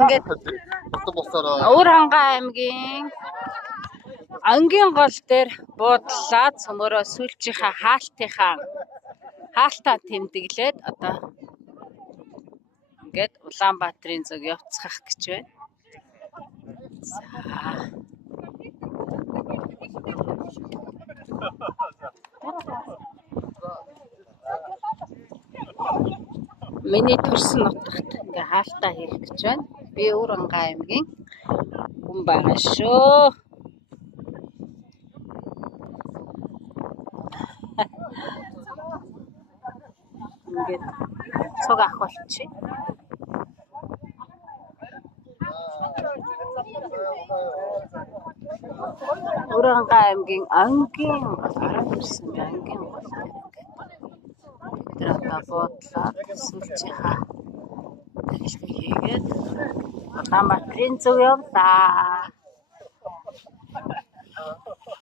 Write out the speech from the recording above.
Ингээд Өвөрхангай аймгийн ангийн гол дээр буудлаад цөмөрөө сүүлчийнхаа хаалтаа тэмдэглээд одоо ингээд Улаанбаатарын зүг явцгах гэж байна. Миний төрсөн нутагт ингээ хаалтаа хийх гэж байна. Би Өвөрхангай аймгийн хүн байгаа шүү. Ингээд цуг авах болчих. Өвөрхангай аймгийн ангийн ирсэн ангийн гол тэр одоо буудлаад сүүлчийнхаа тэгэлхийг хийгээд Улаанбаатарын зүг явлаа.